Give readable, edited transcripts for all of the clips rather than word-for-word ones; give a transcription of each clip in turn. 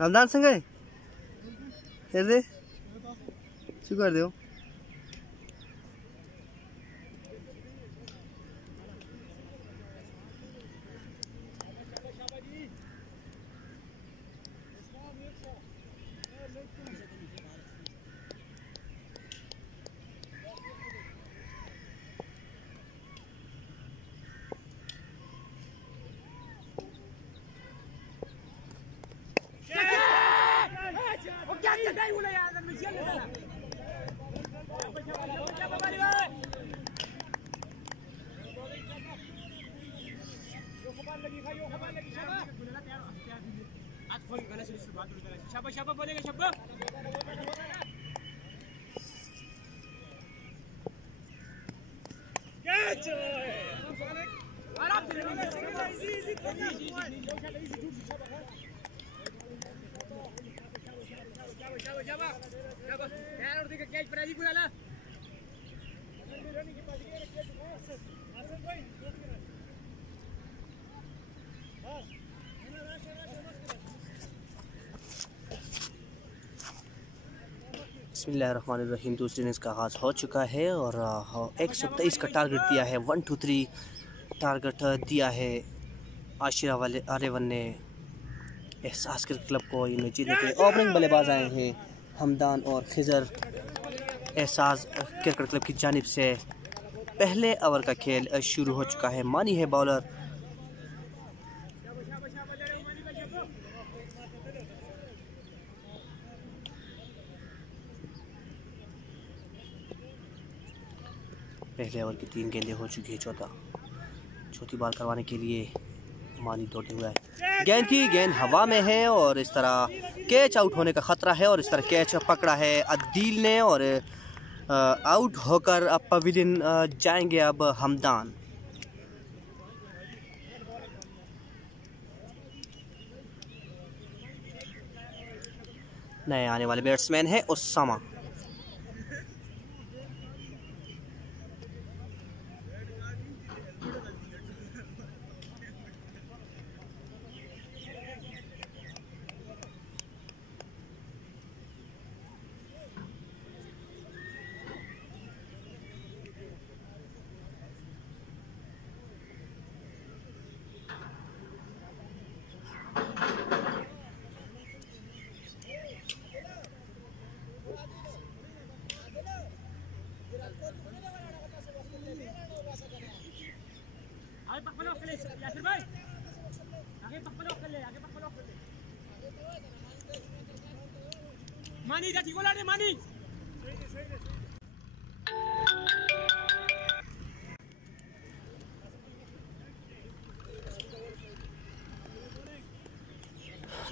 हमदान संगे फिर दे शू कर दो शाबाश बोलेगा शब्बा बिस्मिल्लाहिर्रहमानिर्रहीम। दूसरे इनिंग्स का आगाज़ हो चुका है और 123 का टारगेट दिया है। 1 2 3 टारगेट दिया है आशिरा वाले आर्यवन ने एहसास क्रिकेट क्लब को ये जीतने के लिए। ओपनिंग बल्लेबाज आए हैं हमदान और खिजर। एहसास क्रिकेट क्लब की जानिब से पहले ओवर का खेल शुरू हो चुका है। मानी है बॉलर। पहले ओवर की 3 गेंदें हो चुकी है। चौथी बॉल करवाने के लिए मानी दौड़ते हुए है। गेंद हवा में है और इस तरह कैच आउट होने का खतरा है और इस तरह कैच पकड़ा है अदील ने और आउट होकर अब पवेलियन जाएंगे अब हमदान। नए आने वाले बैट्समैन है उस्सामा। मानी जाती गोला रे मानी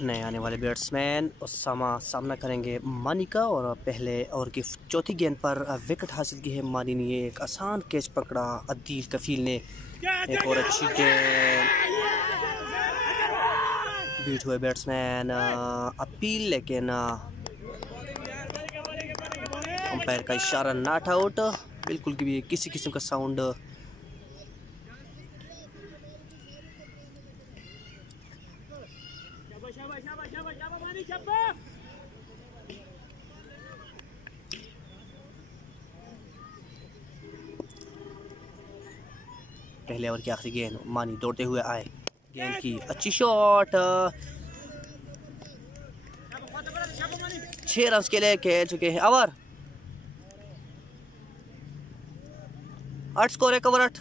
नए आने वाले बैट्समैन उस्सामा सामना करेंगे मानी का और पहले ओवर की चौथी गेंद पर विकेट हासिल की है मानी ने। एक आसान कैच पकड़ा अदील कफील ने। एक और अच्छी गेंद बीट हुए बैट्समैन अपील लेकिन अंपायर का इशारा नॉट आउट। बिल्कुल भी किसी किस्म का साउंड पहले ओवर की आखिरी गेंद मानी दौड़ते हुए आए। गेंद की अच्छी शॉट 6 रन के लिए खेल चुके हैं। Over 8 score 1 over 8।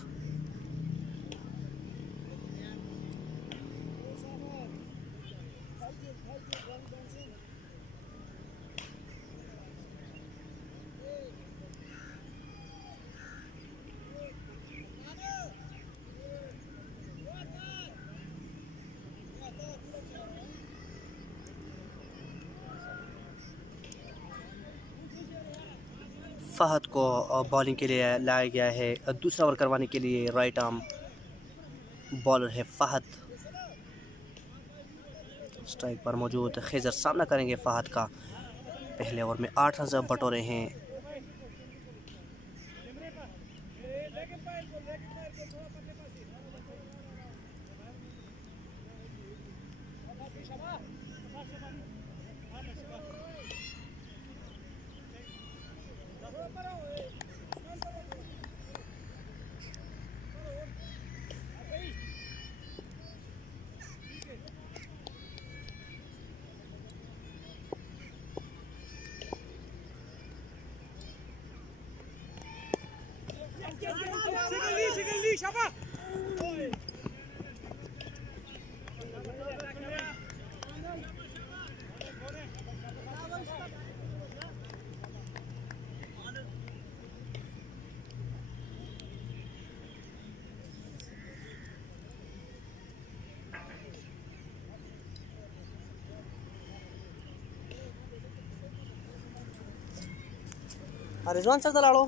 फहद को बॉलिंग के लिए लाया गया है। दूसरा ओवर करवाने के लिए राइट आर्म बॉलर है फहद। स्ट्राइक पर मौजूद खिजर सामना करेंगे फहद का। पहले ओवर में 8 रन बटोरे हैं। Sigali, Shaba. रिजवान सर लाड़ो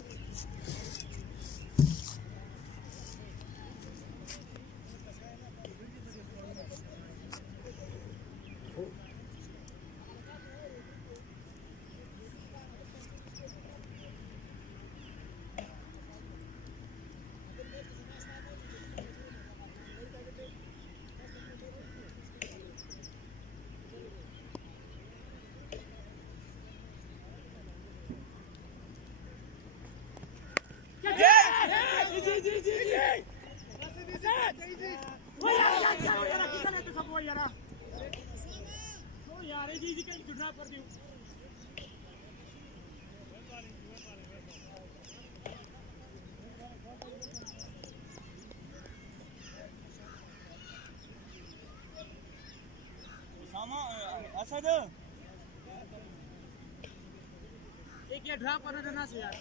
एक ये ड्रॉप करना देना से यार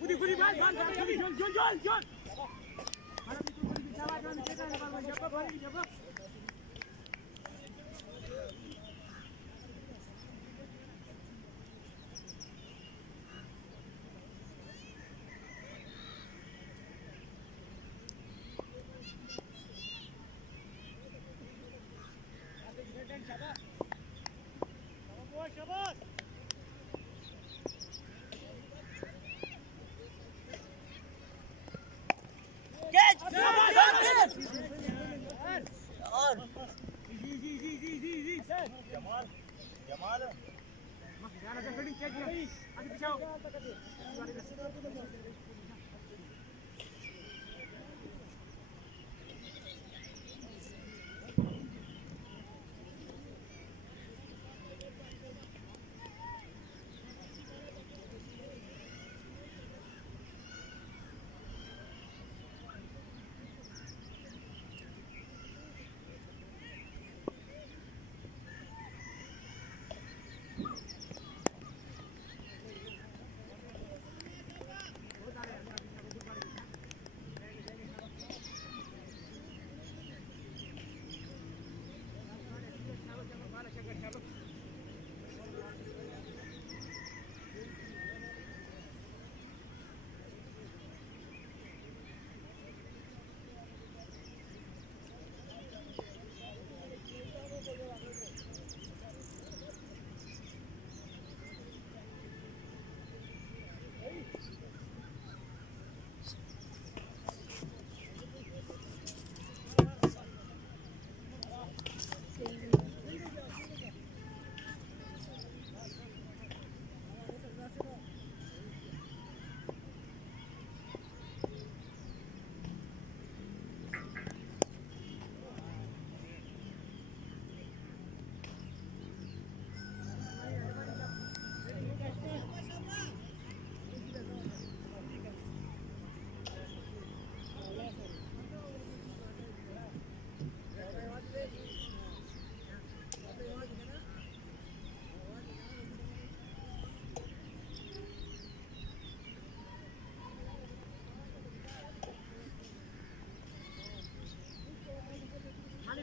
खुदी बात जोन मारा भी तो खुदी चावा जोन के करने बाल जब भाई जब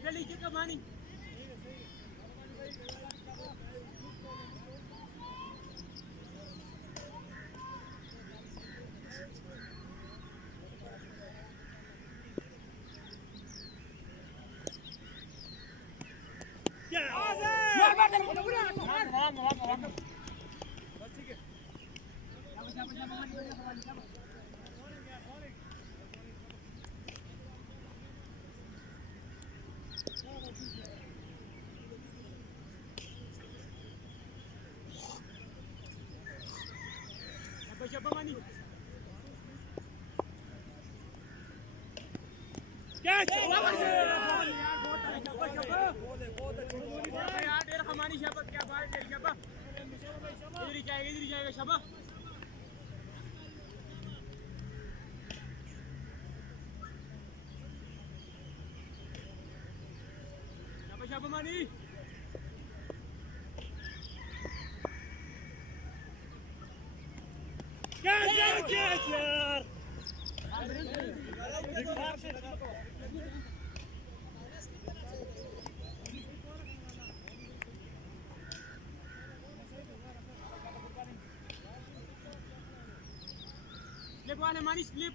Kali kita mani. Shabamani. Catch! यार डेर खमानी शबा क्या बात है शबा इधर जाएगा शबा Shabamani. Catch यार Slip वाले मानी slip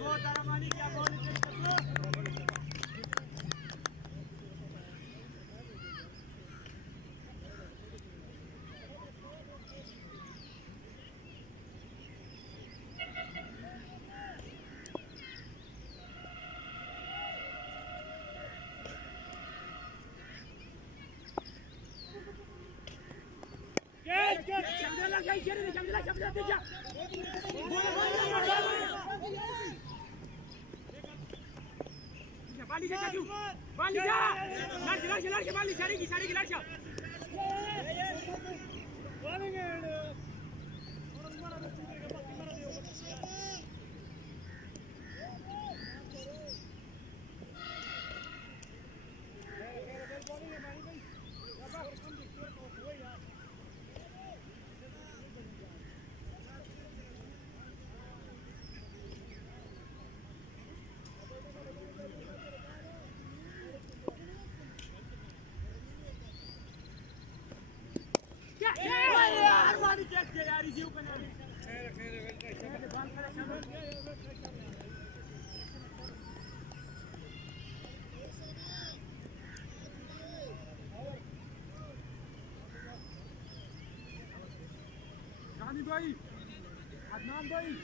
बहुत आला मानी क्या बॉल गांधी भाई अदनान भाई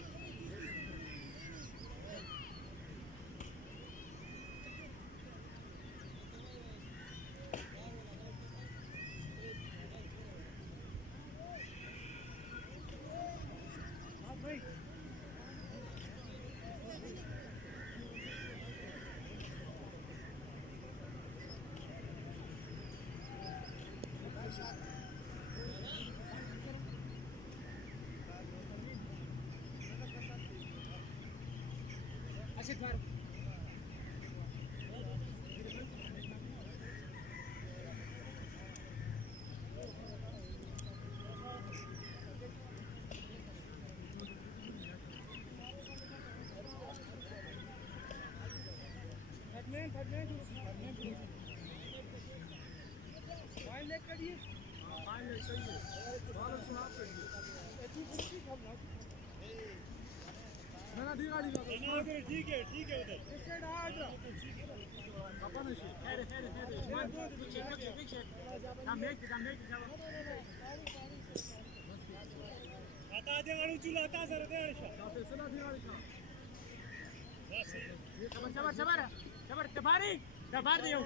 Asit baru. Third man. Fine leg करिए. Fine leg करिए. बॉल स्मार्ट करिए. ना दिखा ठीक है उधर इस साइड आ इधर अपन है काम मेक आता दे गाड़ी चुला आता सर दे चला दिखा बस सबर दबार दियो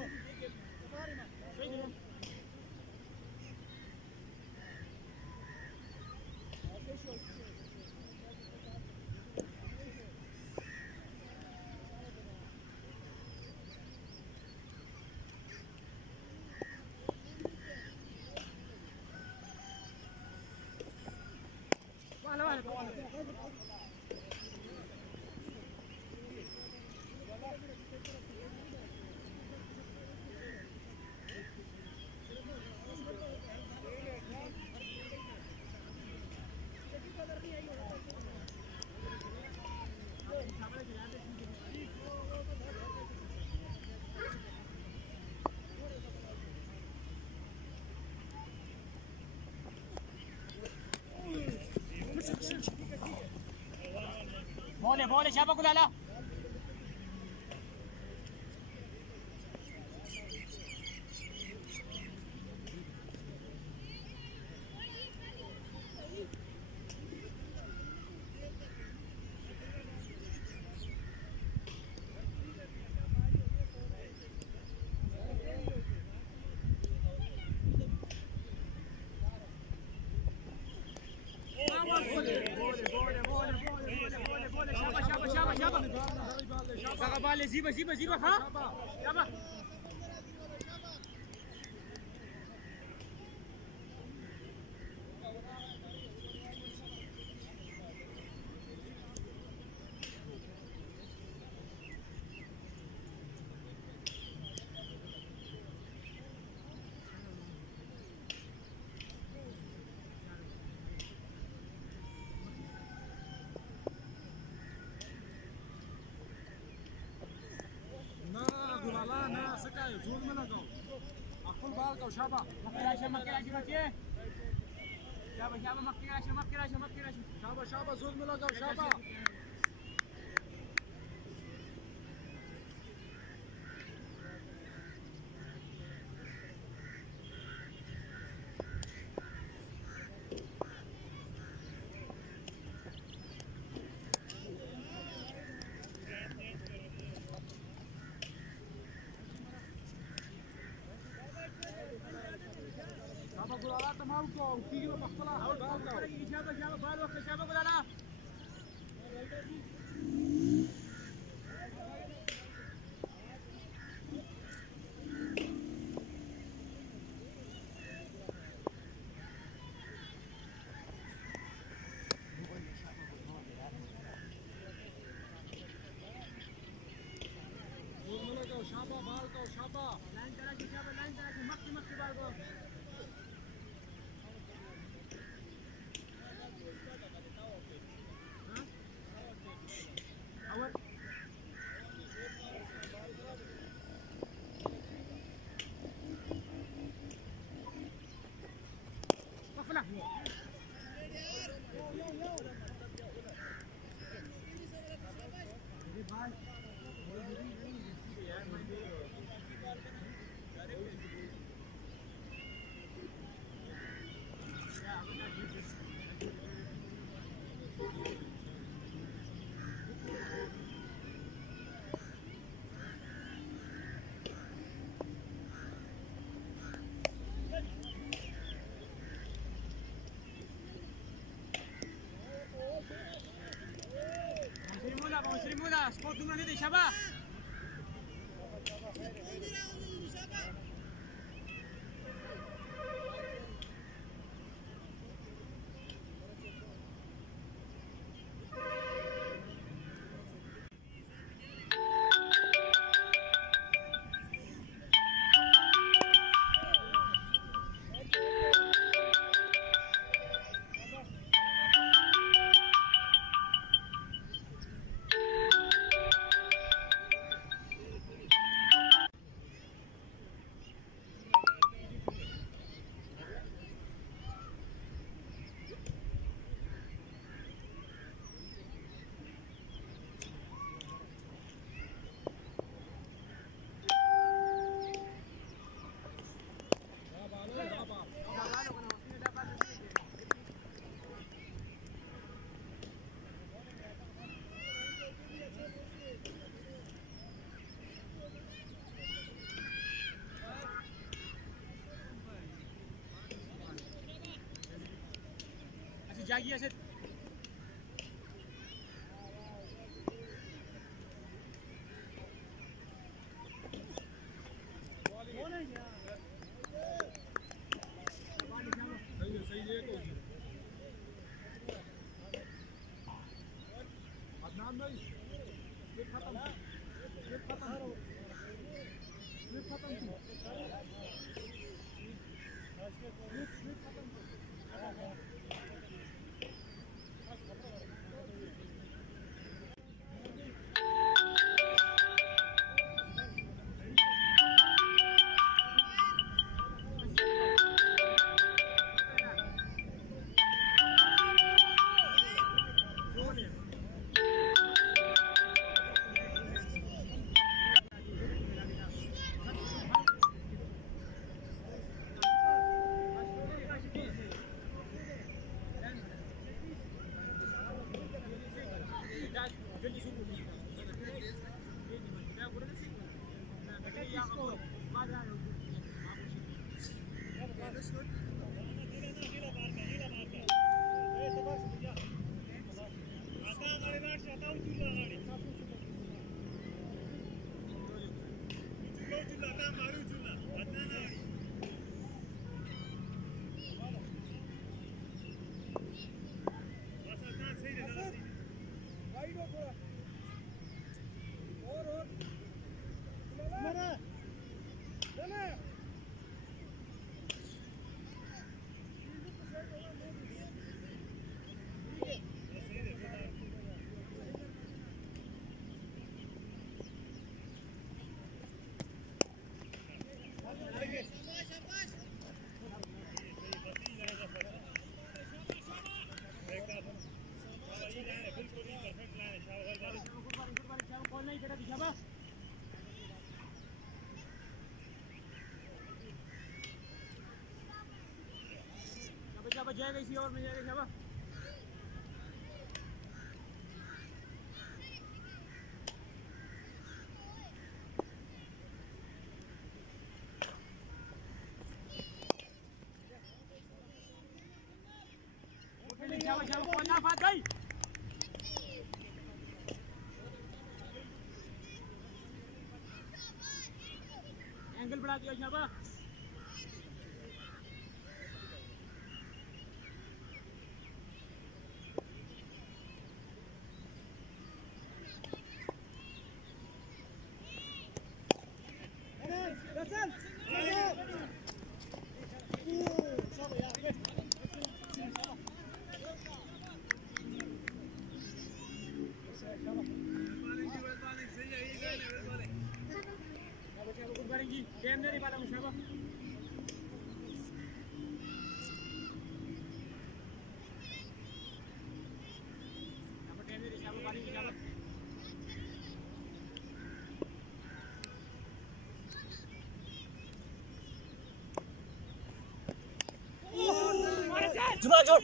Vole, Shaba Kulala. Bale, Ziba, ha? Shaba. Shaba, zulm lagav, Shaba. Shaba Kulala tamauko, tigre pakpala, Shaba balo, Shaba Kulala. Shaba, Balko, Shaba. Line kara ki Shaba, makki Balko. Awal. Pakpala. Sri Mula, spot dulu nanti Shaba. Jagi aset. सही है तो अदनान भाई ये खत्म जाएगा इसी over में जाएगा शाबाश। शाबाश शाबाश पहुंचना फात भाई। एंगल बढ़ा दिया शाबाश। गेम नहीं पाता मुशाबा। जुमा जोड़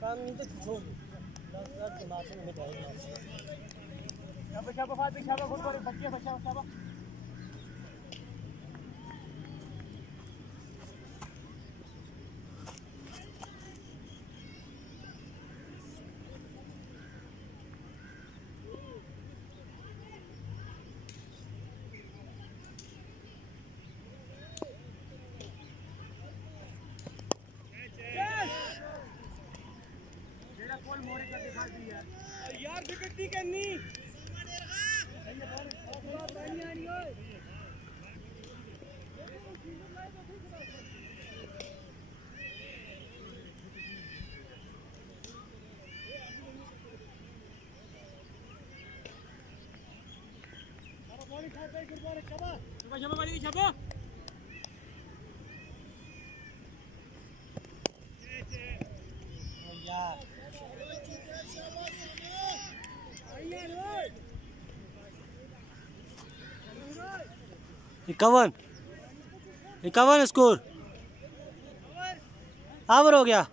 काम नहीं तो छोड़ शाबाश फात शाबाश गुड बॉल बच्चे शाबाश शाबाश। यार विकेट नहीं करनी इक्यावन 51 स्कोर आवर हो गया।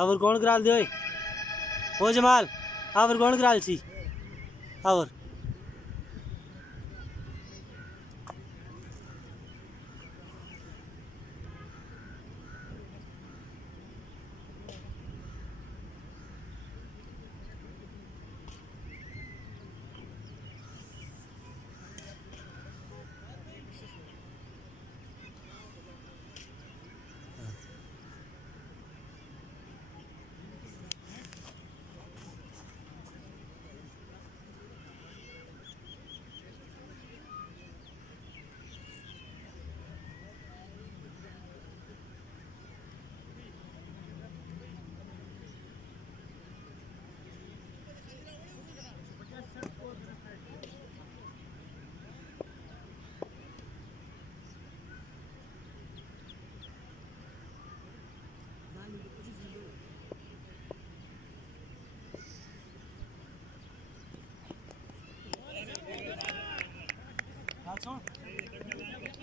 आवर कौन कराल दे ओ जमाल आवर कौन कराल सी आवर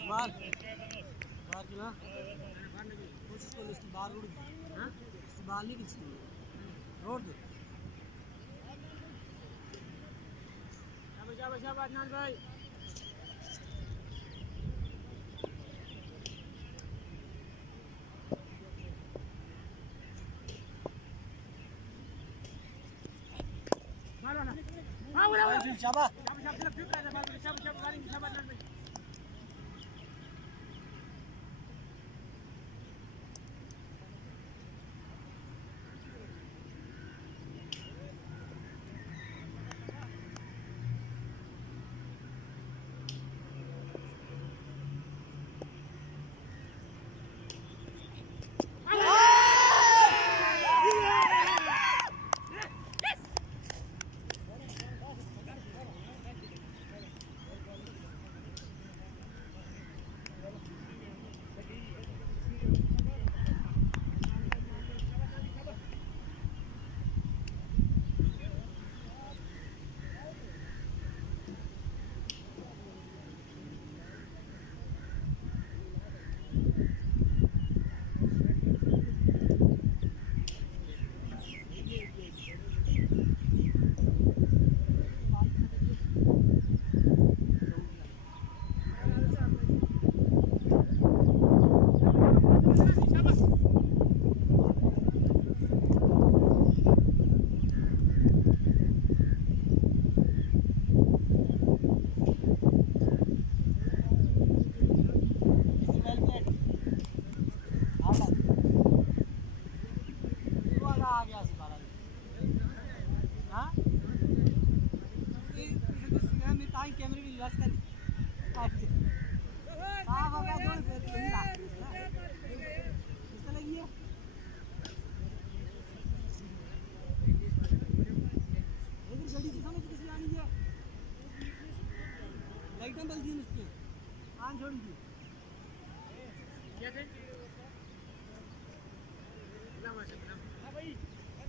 मार मार के ना कोशिश कर इसकी बाल उड़ गई हां इसकी बाल नहीं खींची रोड दे शाबाश शाबाश नान भाई मारो ना हां बोला शाबाश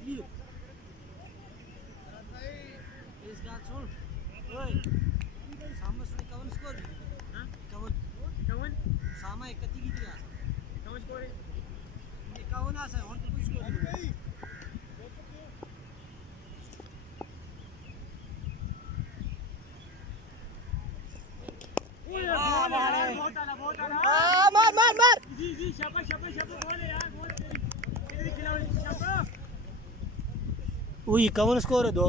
गिर इस गाल सुन ओए सामा सुन कवन स्कोर हां कवन सामा 31 किती आसा कवन स्कोर आहे 51 आसा और तो कुछ स्कोर नहीं मार जी शाबाश बोले यार बोल तेरी खिलाड़ी शाबाश ओई कवन स्कोर है दो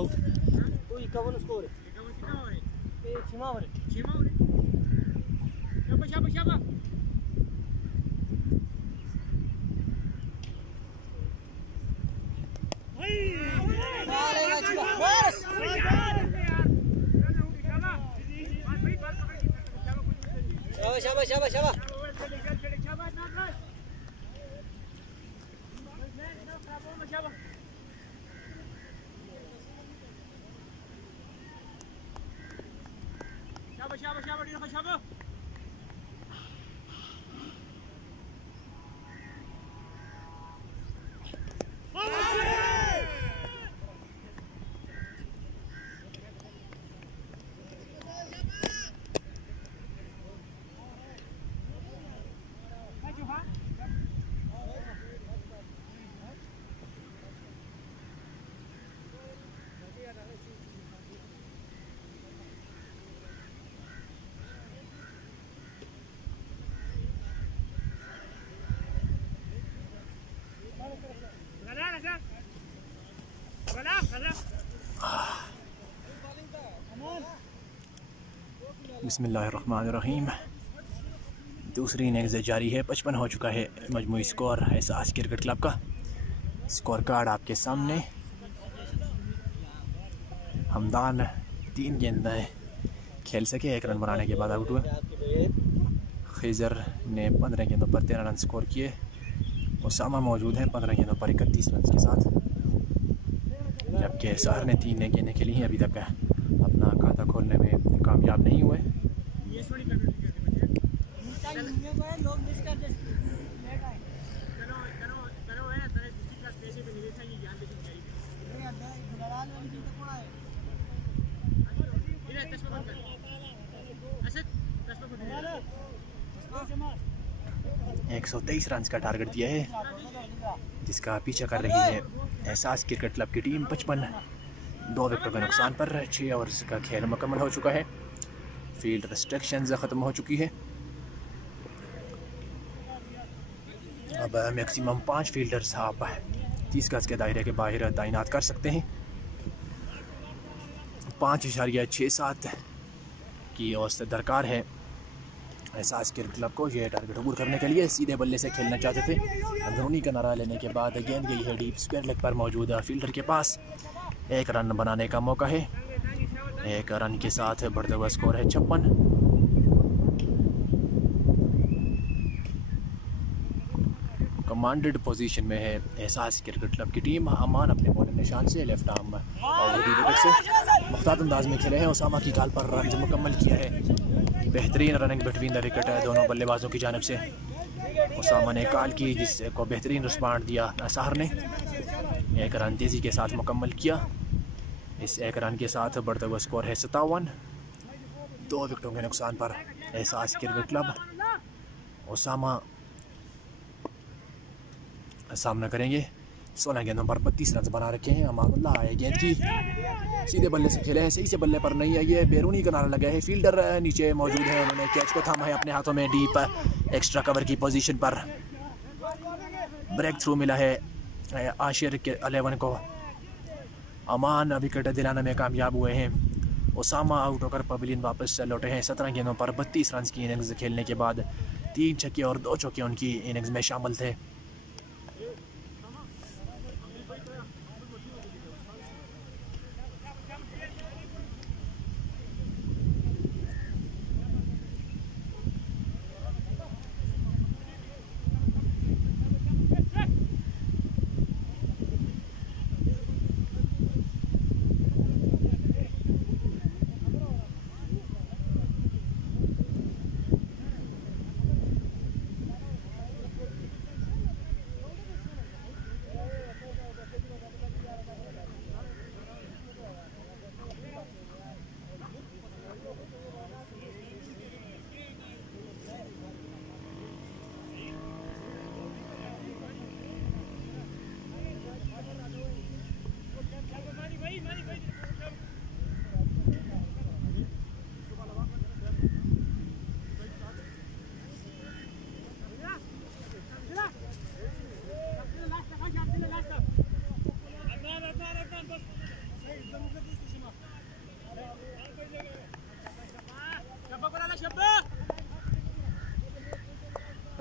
ओई कवन स्कोर है कवन कितना हो रहा है ये 6 ओवर शाबाश शाबाश बिस्मिल्लाहिर्रहमानिर्रहीम। दूसरी इनिंग्स जारी है। 55 हो चुका है मजमूई स्कोर एहसास क्रिकेट क्लब का। स्कोर कार्ड आपके सामने। हमदान 3 गेंदें खेल सके, 1 रन बनाने के बाद आउट हुए। खिजर ने 15 गेंदों पर 13 रन स्कोर किए। उसामा मौजूद है 15 गेंदों पर 31 रन के साथ, जबकि सहर ने 3 गेंदें खेली हैं। अभी तक अपना खाता खोलने में कामयाब नहीं हुए। एक 123 रन का टारगेट दिया है, जिसका पीछा कर रही है एहसास क्रिकेट क्लब की टीम। 55 2 विकेटों के नुकसान पर 6 ओवर्स का खेल मुकम्मल हो चुका है। फील्ड रिस्ट्रिक्शंस ख़त्म हो चुकी है। अब मैक्सिमम 5 फील्डर्स आप 30 गज के दायरे के बाहर तैनात कर सकते हैं। 5.67 की औसत दरकार है एहसास क्रिकेट क्लब को ये टारगेट अबूर करने के लिए। सीधे बल्ले से खेलना चाहते थे। अंदरूनी का नारा लेने के बाद गेंद गई है डीप स्क्वायर लेग पर मौजूद फील्डर के पास। 1 रन बनाने का मौका है। 1 रन के साथ बढ़ता हुआ स्कोर है 56। कमांडेड पोजीशन में है एहसास क्रिकेट क्लब की टीम। अमान अपने बॉलिंग निशान से लेफ्ट आर्म और विकेट से मुख्तार अंदाज में खेले हैं। उसामा की गाल पर रन मुकम्मल किया है। बेहतरीन रनिंग बिटवीन द विकेट है दोनों बल्लेबाजों की जानिब से। उसामा ने कॉल की, जिसको बेहतरीन रिस्पॉन्ड दिया सहर ने। 1 रन तेज़ी के साथ मुकम्मल किया। इस 1 रन के साथ बढ़ता हुआ स्कोर है 57। 2 विकेटों के नुकसान पर एहसास क्रिकेट क्लब। उसामा सामना करेंगे। 16 गेंदों पर 32 रन बना रखे हैं। अमानुल्लाह आए गेंद की, सीधे बल्ले से खेले हैं, सही से बल्ले पर नहीं आई है। बैरूनी किनारा लगा है। फील्डर नीचे मौजूद है, उन्होंने कैच को थामा है अपने हाथों में। डीप एक्स्ट्रा कवर की पोजीशन पर ब्रेक थ्रू मिला है आशिर के 11 को। अमान विकेट दिलाने में कामयाब हुए हैं। उसामा आउट होकर पवेलियन वापस लौटे हैं। 17 गेंदों पर 32 रन की इनिंग्स खेलने के बाद 3 छक्के और 2 चौके उनकी इनिंग्स में शामिल थे।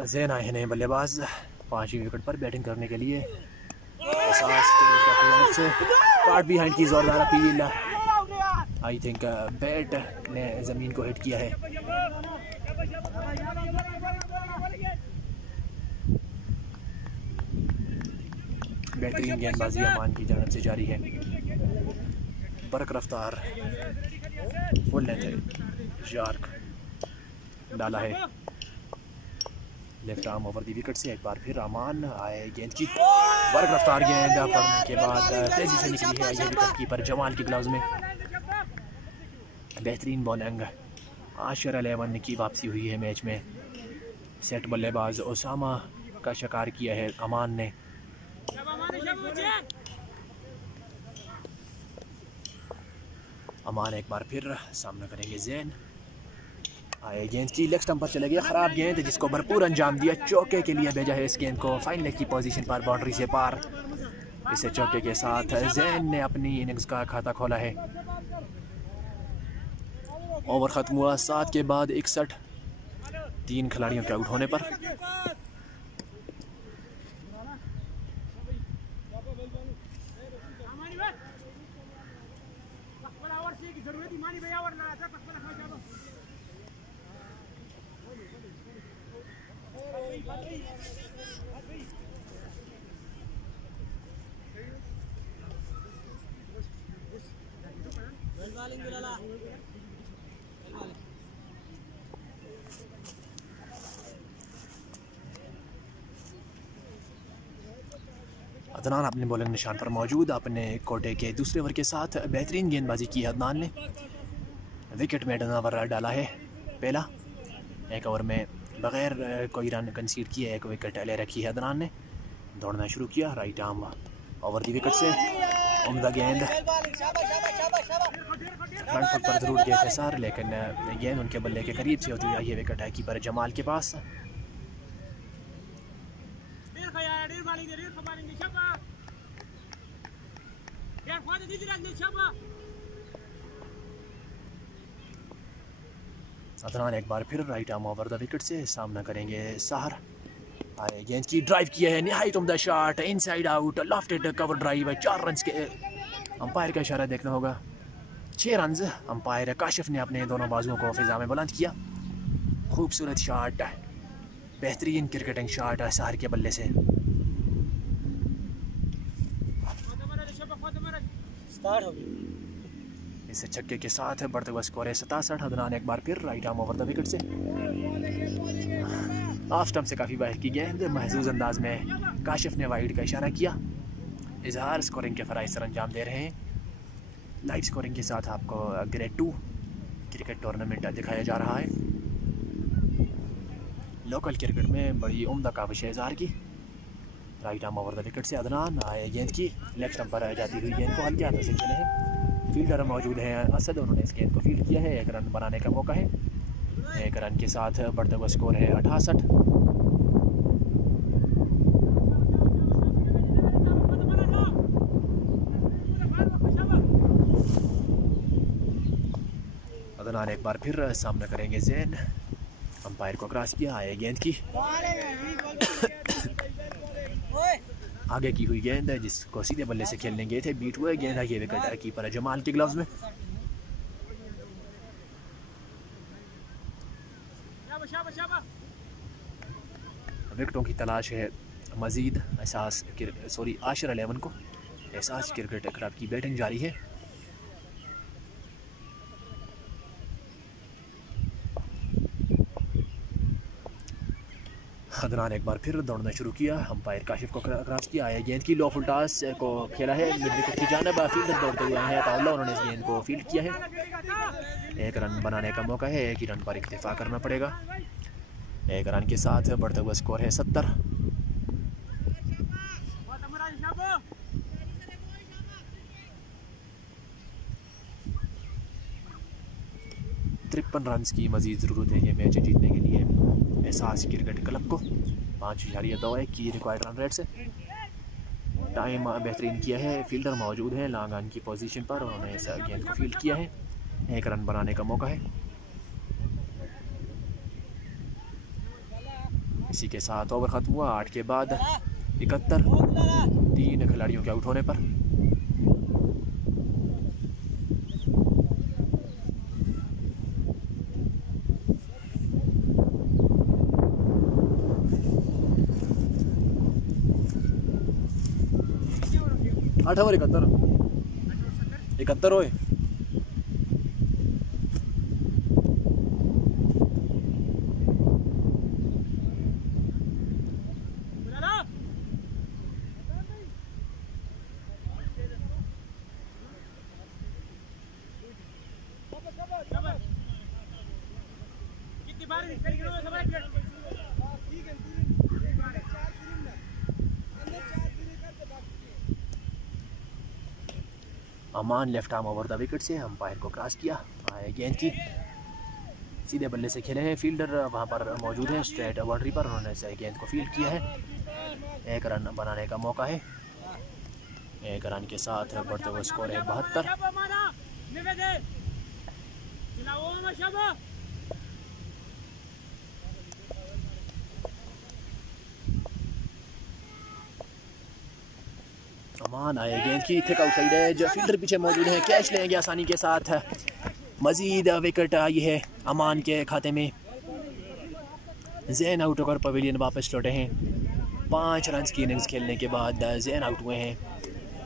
जैन आए हैं बल्लेबाज 5वीं विकेट पर बैटिंग करने के लिए। से पार्ट बिहाइंड की जोरदार अपील, आई थिंक बैट ने ज़मीन को हिट किया है। बेहतरीन गेंदबाजी अमान की जानब से जारी है। बरक रफ्तार फुल लेंथ शार्क डाला है left arm over the wicket से। एक बार फिर अमान आए गेंद की बरक रफ्तार गेंद पड़ने के बाद तेजी से निकली है ये विकेट कीपर जमाल की ग्लव्स में। बेहतरीन बॉलिंग, आशिर 11 की वापसी हुई है मैच में। सेट बल्लेबाज ओसामा का शिकार किया है अमान ने। अमान एक बार फिर सामना करेंगे जैन। आए गेंद की लेग स्टंप पर चले गया, खराब गेंद जिसको भरपूर अंजाम दिया। चौके के लिए भेजा है इस गेंद को फाइन लेग की पोजीशन पर, बाउंड्री से पार। इसे चौके के साथ जैन ने अपनी इनिंग्स का खाता खोला है। ओवर ख़त्म हुआ 7 के बाद 61, 3 खिलाड़ियों के आउट होने पर। अदनान अपने बॉलिंग निशान पर मौजूद। अपने कोटे के दूसरे ओवर के साथ बेहतरीन गेंदबाजी की है अदनान ने। विकेट में डन ओवर डाला है पहला। एक ओवर में बगैर कोई रन कंसीड किए एक विकेट ले रखी है अदनान ने। दौड़ना शुरू किया right arm over the wicket से। उम्दा गेंद फ्रंट फुट पर जरूर गया थे सर, लेकिन गेंद उनके बल्ले के करीब से होती हुई ये विकेट है कीपर जमाल के पास। अदनान एक बार फिर right arm over the wicket से सामना करेंगे साहर। आए गेंद की ड्राइव किया है, निहायत उम्दा shot, inside out, lofted cover drive. 4 run के अंपायर का इशारा देखना होगा। 6 रन अंपायर काशिफ ने अपने दोनों बाजुओं को फिजा में बुलंद किया। खूबसूरत शॉट, बेहतरीन क्रिकेटिंग शॉट साहर के बल्ले से। इस छक्के के साथ बढ़ते हुए स्कोर है 67। अदनान एक बार फिर right arm over the wicket से। ऑफ स्टंप से काफ़ी बाहर की गेंद, महजूज अंदाज में काशिफ ने वाइड का इशारा किया। इजहार स्कोरिंग के फ़राइज़ सर अंजाम दे रहे हैं। लाइव स्कोरिंग के साथ आपको ग्रेड 2 क्रिकेट टूर्नामेंट दिखाया जा रहा है। लोकल क्रिकेट में बड़ी उम्दा काविश है इजहार की। Right arm over the wicket से अदनान आए गेंद की लेग स्टंप पर जाती हुई गेंद को हल्के हाथों से खेले हैं। फील्डर मौजूद हैं असद, उन्होंने इस गेंद को फील्ड किया है। 1 रन बनाने का मौका है। 1 रन के साथ बढ़ते हुए स्कोर है 68। अदनान एक बार फिर सामना करेंगे जैन। अंपायर को क्रॉस किया, आए गेंद की आगे की हुई गेंद है जिसको सीधे बल्ले से खेलने गए थे, बीट हुए गेंद है। ये विकेट है कीपर जमाल के ग्लव्स में। विकेटों की तलाश है मजीद। आशिर 11 को एहसास क्रिकेट क्लब की बैटिंग जारी है। अदनान एक बार फिर दौड़ना शुरू किया, अंपायर काशिफ को क्रॉस किया, आया गेंद की लो फुल टॉस को खेला है मिड विकेट की जानिब। फील्डर दौड़ते हुए हैं ताउल्ला, उन्होंने इस गेंद को फील्ड किया है। 1 रन बनाने का मौका है, 1 ही रन पर इक्तिफा करना पड़ेगा। 1 रन के साथ बढ़ते हुए स्कोर है 70। तिरपन रन की मजीद ज़रूरत है ये मैच जीतने के लिए एहसास क्रिकेट क्लब को। 5.21 की रिक्वायर्ड रन रेट से टाइम बेहतरीन किया है। फील्डर मौजूद हैं लॉन्ग ऑन की पोजीशन पर, उन्होंने इस गेंद को फील्ड किया है। 1 रन बनाने का मौका है। इसी के साथ ओवर ख़त्म हुआ 8 के बाद 71, 3 खिलाड़ियों के आउट होने पर। आठ ओवर 71 होए। Aman left arm over the wicket से अंपायर को क्रॉस किया। गेंद की सीधे बल्ले से खेले हैं, फील्डर वहां पर मौजूद है स्ट्रेट बाउंड्री पर, उन्होंने से गेंद को फील्ड किया है। 1 रन बनाने का मौका है। 1 रन के साथ बढ़ते हुए स्कोर है 72। अमान आए गेंद की थिक आउटसाइड है, जो फील्डर पीछे मौजूद है, कैच लेंगे आसानी के साथ। मजीद विकेट आई है अमान के खाते में। जैन आउट होकर पवेलियन वापस लौटे हैं। 5 रन की इनिंग्स खेलने के बाद जैन आउट हुए हैं,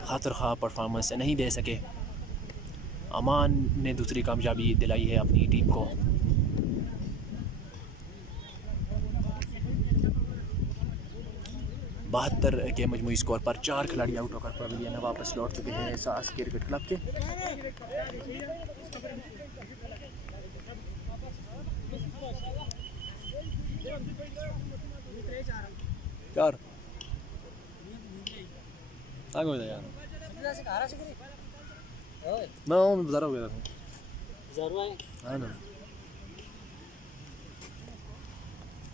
खातिर खा परफॉर्मेंस नहीं दे सके। अमान ने दूसरी कामयाबी दिलाई है अपनी टीम को। बहत्तर के मजमूई स्कोर पर 4 खिलाड़ी आउट होकर पवेलियन वापस लौट चुके हैं सास क्रिकेट क्लब के। यार आगे यार मैं बता रहा हूँ ना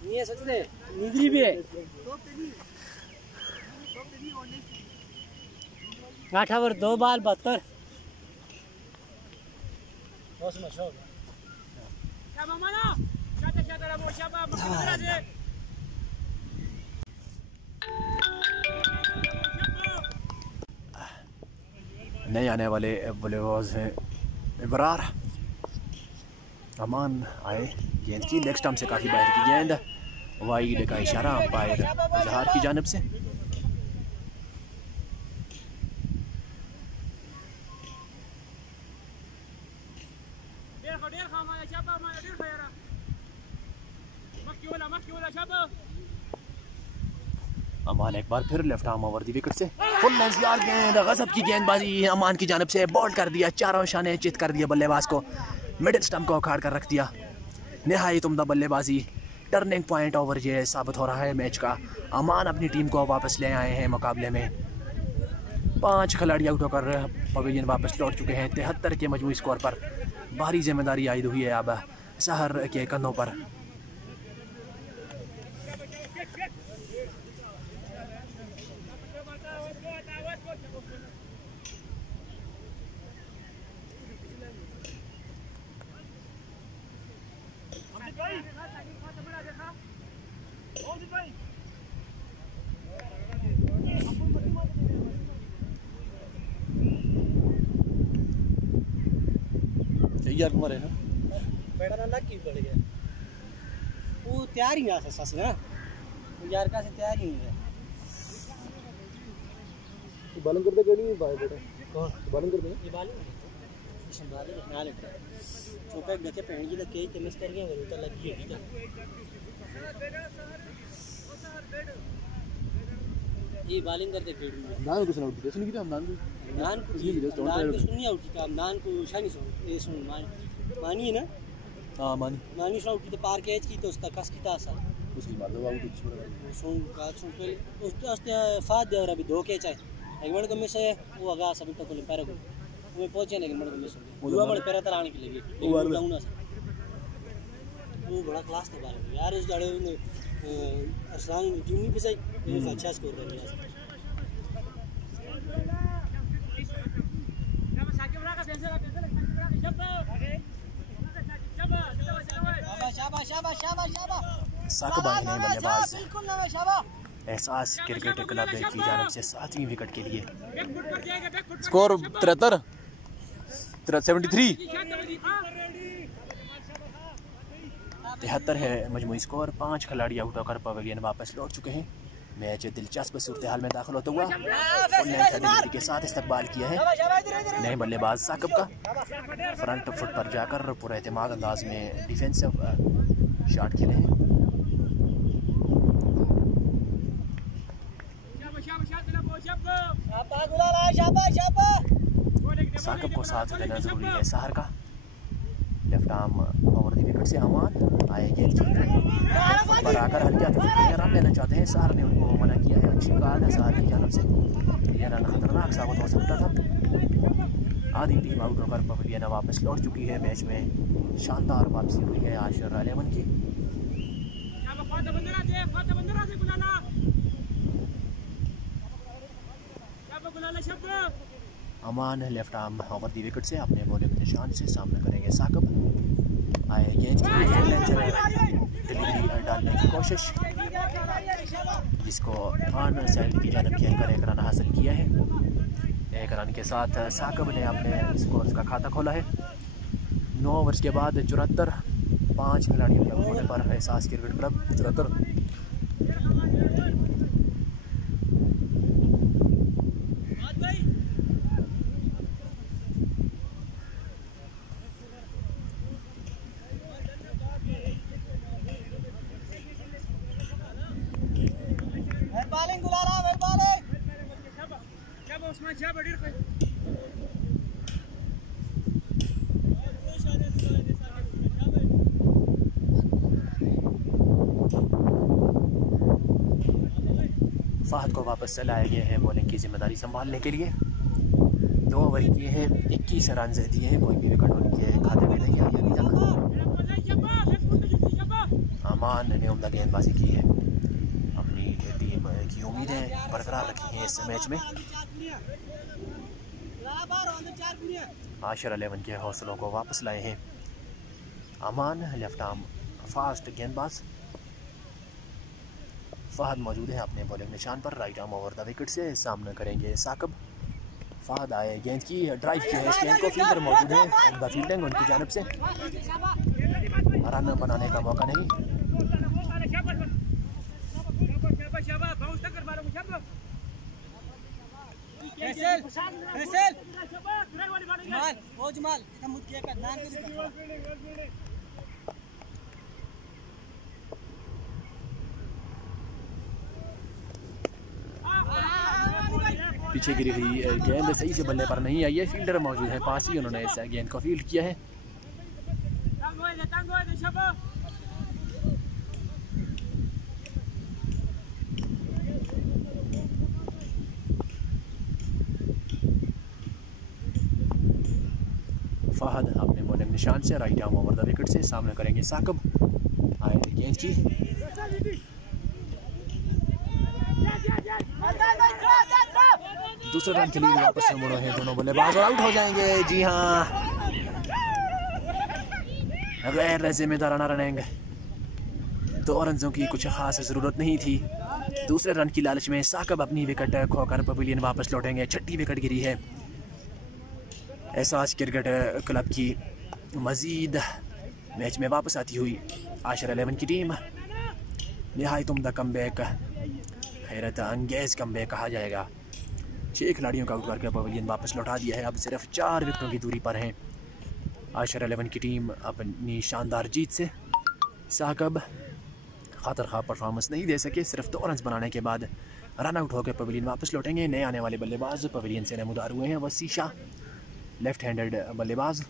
ये सच में नींदरी भी है। 8 ओवर 2 बॉल 72। नए आने वाले बल्लेबाज हैं इब्रार। अमान आए गेंद की लेग स्टंप से काफ़ी बाहर की गेंद, वाइड का इशारा अंपायर जहार की जानिब से। अमान एक बार फिर left arm over the wicket से फुल लेंथ यार गेंद, गजब की गेंदबाजी अमान की जानिब से। बॉल कर दिया, चारों शाने चित कर दिया बल्लेबाज को, मिडिल स्टंप को उखाड़ कर रख दिया। निहायत उम्दा बल्लेबाजी, टर्निंग पॉइंट ओवर ये साबित हो रहा है मैच का। अमान अपनी टीम को वापस ले आए हैं मुकाबले में। 5 खिलाड़ी आउट होकर पवेलियन वापस लौट चुके हैं। 73 के मजमूई स्कोर पर भारी जिम्मेदारी आयद हुई है अब सहर के कंधों पर। यार कुमार है बेटा ना लग की पड़ गया, वो तैयार ही ना सस ना यार का से तैयार ही नहीं है। बालन कर दे केड़ी भाई बेटा कौन बालन कर दे ये बालन संभाले ना ले चौका गके पहन जी के तेमस कर गया वो तो लगी होगी तो ये बालिंग करते केड़ी नान को सुना उठी सुन की हम नान को सुननी उठी काम नान को शानी सुन ये सुन मानी है ना। हां मानी सुना उठी तो पार कैच की तो उसका कस की तासा उसकी मार दो आउट छोड़ सुन का सुन पे उसते फाद दे और अभी 2 कैच है एक मिनट को मिस है वो आगा सभी तक ले पैर को वो पहुंचे नहीं मिनट को मिस हो गया वो बड़े पैर तर आने के लिए वो डाउन है वो बड़ा क्लास था बाल यार उस दड़े ने अरसलान टीम नहीं पिसाई ये अच्छा स्कोर कर लिया। शाबाश शाबाश शाबाश शाबाश शाबाश। साकिब आए हैं बल्लेबाज एहसास क्रिकेट क्लब की जानिब से 7वीं विकेट के लिए। स्कोर 73 है मजमूई स्कोर। 5 खिलाड़ी आउट होकर पवेलियन वापस लौट चुके हैं। मैच दिलचस्प सूरत हाल में दाखिल होता हुआ के साथ इस्तकबाल किया है नए बल्लेबाज साकिब का। फ्रंट फुट पर जाकर पूरा एतमाद अंदाज में डिफेंसिव शॉट खेले हैं। साकिब को साथ देना जरूरी है साहर का। Left arm over the wicket से अमान आए गेंद पर आकर हल्का रन लेना चाहते हैं। साहर ने उनको मना किया है। अच्छी कॉल है साहर की जानब से। यह रन खतरनाक साबित हो सकता था। आधी टीम आउट होकर पवेलियन वापस लौट चुकी है। मैच में शानदार वापसी हुई है आशिर अलेवन की। Aman left arm over the wicket से अपने बॉलिंग निशान से सामना करेंगे साकिब। आए गेंद की डिलीवरी डालने की कोशिश, जिसको ऑन साइड की जानब खेलकर एक रन हासिल किया है। एक रन के साथ साकिब ने अपने स्कोर्स का खाता खोला है। 9 ओवर्स के बाद 74, 5 खिलाड़ियों के होने पर एहसास क्रिकेट क्लब 74। फाहद को वापस से लाया गया है बॉलिंग की जिम्मेदारी संभालने के लिए। 2 ओवर किए हैं, 21 रन दिए हैं। कोई भी विकेट उनके खाते में नहीं आई अभी तक। अमान ने उम्दा गेंदबाजी की है। अपनी टीम की उम्मीदें बरकरार रखी हैं इस मैच में। आशिर अलेवन के हौसलों को वापस लाए हैं अमान। लेफ्ट आर्म फास्ट गेंदबाज फहद मौजूद है अपने बॉलिंग निशान पर। Right arm over the wicket से सामना करेंगे साकिब। फहद आए गेंद की ड्राइव की है। इस गेंद को फील्डर मौजूद है। उम्दा फील्डिंग उनकी जानिब से। रन बनाने का मौका नहीं। पीछे गिरी हुई गेंद सही से बल्ले पर नहीं आई है। फील्डर मौजूद है पास ही, उन्होंने इस गेंद को फील्ड किया है। फहद अपने बॉलिंग निशान से right arm over the wicket से सामना करेंगे साकिब। आए गेंद की दूसरे रन के लिए वापस मुड़े हैं दोनों बल्लेबाज और आउट हो जाएंगे। जी हाँ, गैर जिम्मेदाराना रनिंग। 2 रनों की कुछ खास ज़रूरत नहीं थी। दूसरे रन की लालच में साकिब अपनी विकेट खोकर पवेलियन वापस लौटेंगे। 6ठी विकेट गिरी है एहसास क्रिकेट क्लब की। मज़ीद मैच में वापस आती हुई आशिर अलेवन की टीम। निहायत उम्दा कमबैक, हैरत अंगेज़ कमबैक कहा जाएगा। 6 खिलाड़ियों का आउट करके पवेलियन वापस लौटा दिया है। अब सिर्फ 4 विकेटों की दूरी पर हैं आशिर अलेवन की टीम अपनी शानदार जीत से। साकिब खातर खा परफॉर्मेंस नहीं दे सके। सिर्फ 2 रन बनाने के बाद रन आउट होकर पवेलियन वापस लौटेंगे। नए आने वाले बल्लेबाज पवेलियन से नमूदार हुए हैं। वसी शाह लेफ्ट हैंडेड बल्लेबाज।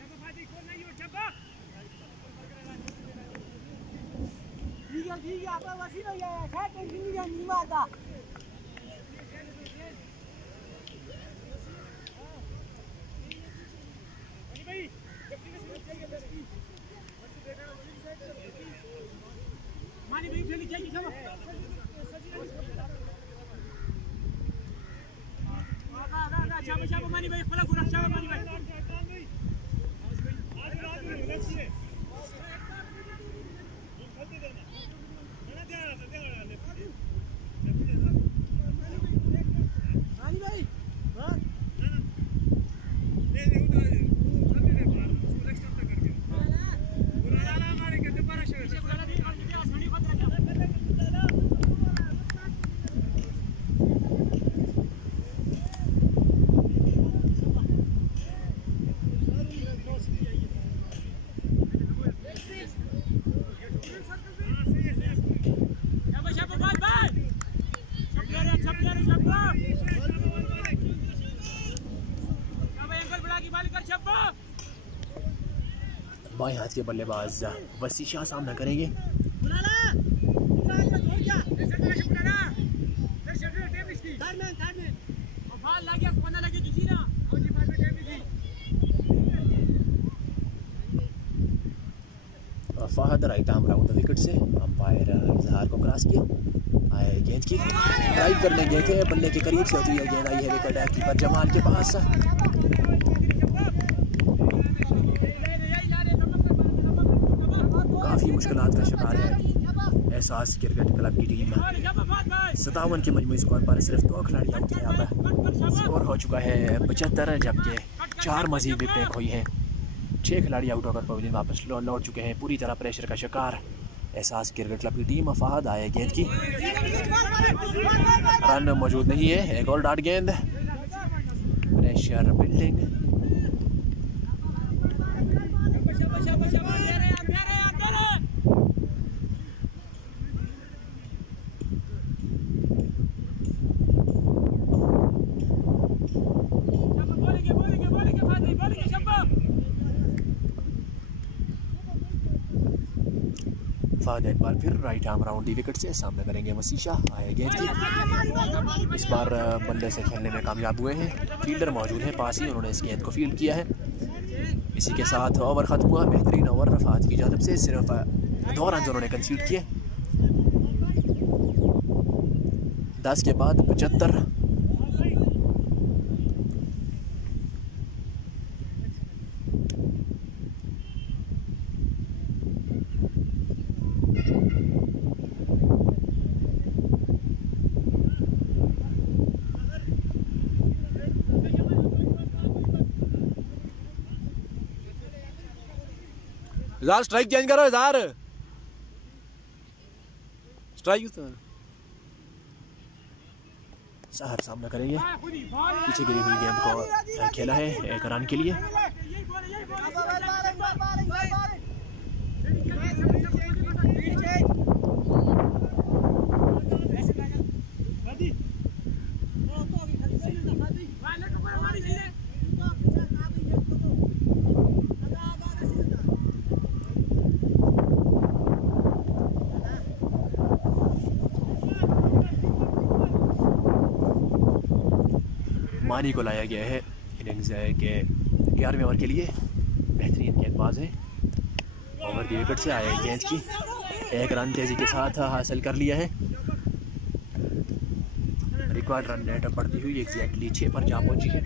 बाएं हाथ के बल्लेबाज वसी शाह सामना करेंगे। Fahad right arm round the wicket से, अंपायर इजहार को क्रॉस किया। आए गेंद की ड्राइव करने गए थे, बल्ले के करीब से होती है गेंद, आई है विकेट कीपर जमाल के पास। काफ़ी मुश्किलात का शिकार है एहसास क्रिकेट क्लब की टीम। 57 के मजमूई स्कोर पर सिर्फ 2 खिलाड़ी आउट थे। अब स्कोर हो चुका है 75, जबकि 4 मजीद विकेटें खोई हैं। 6 खिलाड़ी आउट होकर पवेलियन वापस लौट चुके हैं, पूरी तरह प्रेशर का शिकार एहसास क्रिकेट क्लब की टीम। फहद आए गेंद की, रन मौजूद नहीं है, एक और डॉट गेंद, प्रेशर बिल्डिंग। फहद एक बार फिर राइट आर्म राउंड दी विकेट से सामना करेंगे वसी शाह। आए गेंद की, इस बार बल्ले से खेलने में कामयाब हुए हैं, फील्डर मौजूद हैं पास ही, उन्होंने इस गेंद को फील्ड किया है। इसी के साथ ओवर ख़त्म हुआ। बेहतरीन ओवर फहद की जानब से, सिर्फ 2 रन उन्होंने कंसीड किए। 10 के बाद 75। इज़हार स्ट्राइक चेंज करो, इज़हार स्ट्राइक। सहर सामना करेंगे, पीछे गिरी हुई गेंद को खेला है 1 रन के लिए। मानी को लाया गया है इनिंग्स के 11वें ओवर के लिए, बेहतरीन गेंदबाज है। ओवर दी विकेट से आए गेंद की, 1 रन तेजी के साथ हासिल कर लिया है। रिक्वायर्ड रन रेट बढ़ती हुई एग्जैक्टली 6 पर जा पहुंची है।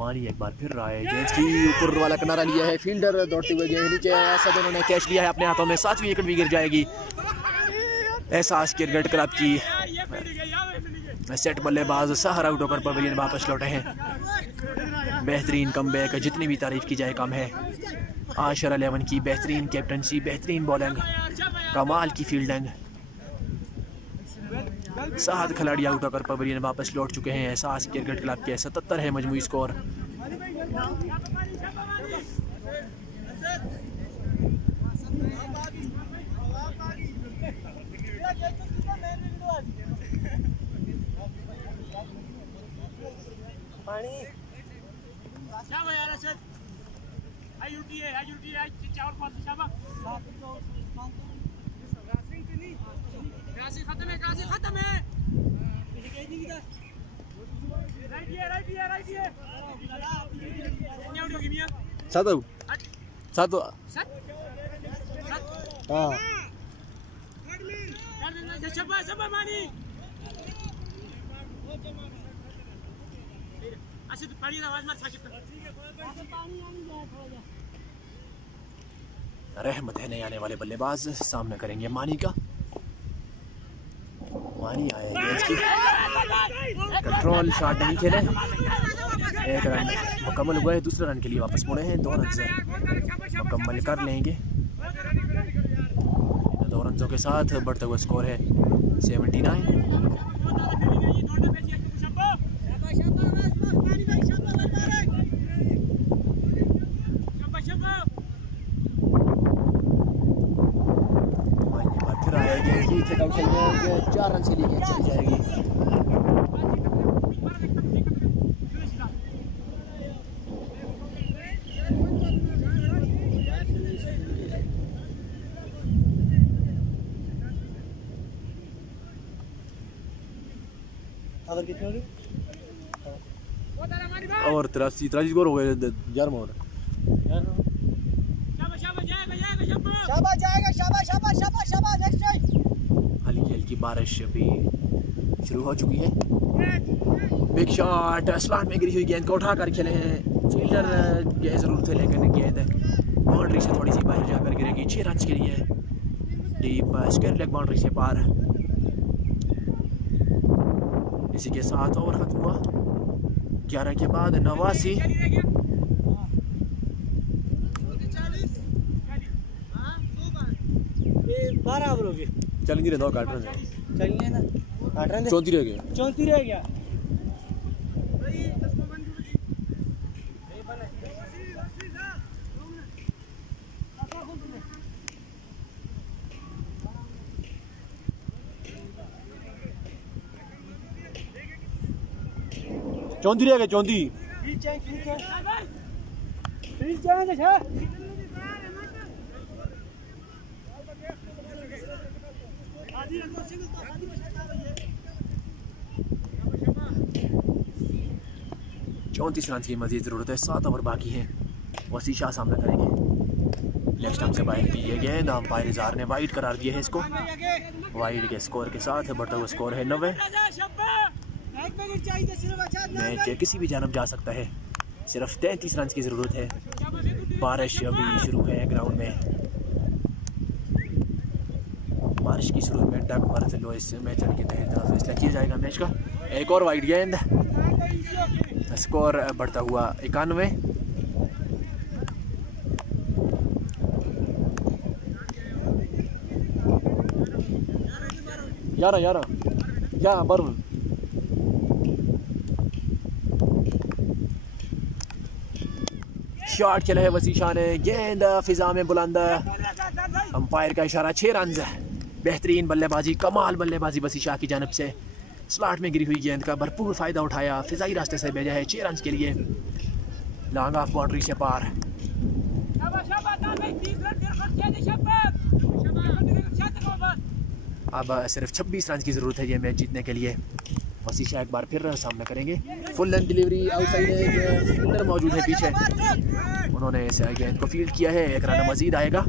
मानी एक बार फिर रहा है गेंद की, ऊपर वाला किनारा लिया है, फील्डर दौड़ते हुए गेंद नीचे आया, असद उन्होंने कैच लिया है अपने हाथों में। 7वीं विकेट भी गिर जाएगी एहसास क्रिकेट क्लब की। सेट बल्लेबाज सहर आउट होकर पवेलियन वापस लौटे हैं। बेहतरीन कमबैक, जितनी भी तारीफ की जाए कम है। आशर 11 की बेहतरीन कैप्टनसी, बेहतरीन बॉलिंग, कमाल की फील्डिंग। 7 खिलाड़ी आउट होकर पवेलियन वापस लौट चुके हैं। एहसास क्रिकेट क्लब के 77 है मजमूई स्कोर। satu रहमत है नहीं आने वाले बल्लेबाज सामना करेंगे मानी का। मानी आए गेंद की, कंट्रोल शॉट नहीं खेले, 1 रन मुकम्मल हुआ है। दूसरे रन के लिए वापस मुड़े हैं, 2 रन से मुकम्मल कर लेंगे। इन 2 रनों के साथ बढ़ता हुआ स्कोर है 79। गेंद चल जाएगी, 4 रन के लिए गेंद चली जाएगी। अगर कितने हो गए? और 83 स्कोर हो गए 11 ओवर। शाबाश जाएगा, शाबाश शाबाश शाबाश शाबाश, नेक्स्ट टाइम। हल्की हल्की बारिश भी शुरू हो चुकी है। बिग शॉट, स्लॉट में गिरी हुई गेंद को उठा कर खेले हैं। फील्डर के ज़रूर थे लेकिन गेंद बाउंड्री से थोड़ी सी बाहर जाकर गिरेगी। 6 रन के लिए डीप स्क्वायर लेग बाउंड्री से पार। इसी के साथ ओवर खत्म हुआ। 11 के बाद 89। ये 12 ओवर हो गए। चल नहीं रहे 9 काट रहे चलिए ना, काट रहे हैं। 34 रह गए। 34 रह गया। चौंती रह गए, 34। रन की मजीद ज़रूरत है। 7 ओवर बाकी हैं। वसी शाह सामना करेंगे। लेग स्टंप से बाहर की गेंद अंपायर इज़हार ने वाइड करार दिया है इसको। वाइड के स्कोर के साथ बढ़ता हुआ स्कोर है 90। मैच किसी भी जानब जा सकता है। सिर्फ 33 रन की ज़रूरत है। बारिश अभी शुरू है ग्राउंड में। बारिश की सूरत में डक बर्थ लोइस मैच के तहत फैसला किया जाएगा मैच का। एक और वाइड गेंद, स्कोर बढ़ता हुआ 91। यारा क्या बर शॉट खेला है वसी शाह ने। गेंद फिजा में बुलंद। अंपायर का इशारा। 6 रन। बेहतरीन बल्लेबाजी, कमाल बल्लेबाजी वसी शाह की जानिब से। स्लॉट में गिरी हुई गेंद का भरपूर फ़ायदा उठाया। फिजाई रास्ते से भेजा है 6 रन के लिए। लॉन्ग ऑफ बाउंड्री से पार। अब सिर्फ 26 रन की ज़रूरत है ये मैच जीतने के लिए। वसी शाह एक बार फिर सामना करेंगे। फुल लेंथ डिलीवरी आउटसाइड है। एक फील्डर मौजूद है पीछे, उन्होंने इस गेंद को फील्ड किया है। 1 रन मजीद आएगा।